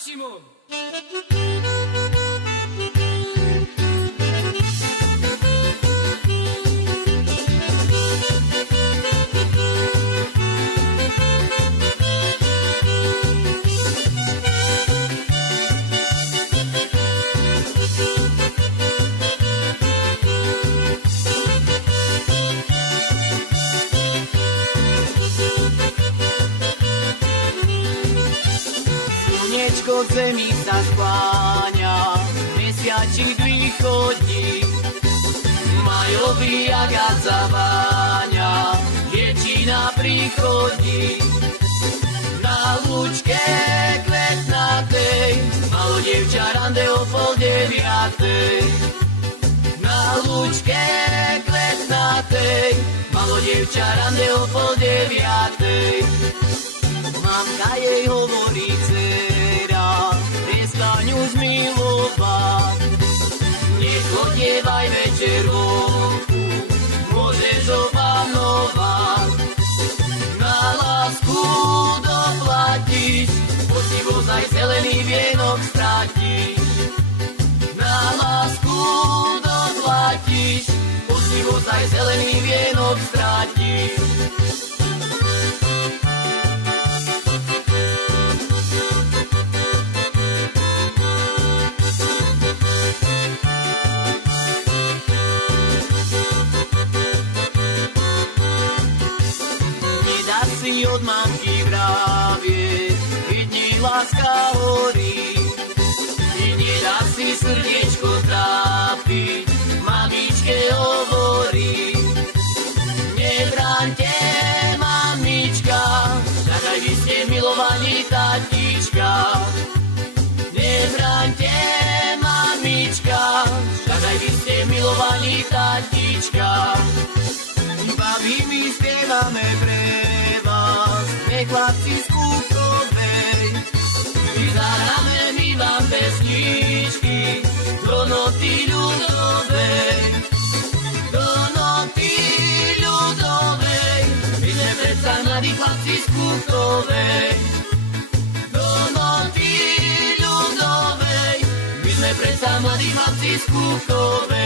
Šimon! Slnečko v zemi sa skláňa, mesiačik východí, majový agát zaváňa, dievčina príchodí. Na lúčke kvetnatej malo dievča rande o 8:30. Na lúčke kvetnatej malo dievča rande o 8:30. Mamka jej hovorí, dcera, prestaň už milovať. Nechodievaj večer vonku, môžeš opanovať. Na lásku doplatíš, poctivo aj zelený vienok stratíš. Na lásku doplatíš, poctivo aj zelený vienok stratíš. Od mamky vravie, keď nej láska horí. I nedá si srdiečko trápiť, mamičke hovorí. Nebráňte, mamička, tak aj vy ste milovaní tatička. Nebráňte, mamička, tak aj vy ste milovaní tatička. Babi, my spievame pre vás, chlapci z Kúkovej. My zahráme my vám pesničky do noty ľudovej. Do noty ľudovej, my sme predsa mladí chlapci z Kúkovej. Do noty ľudovej, my sme predsa mladí chlapci z Kúkovej.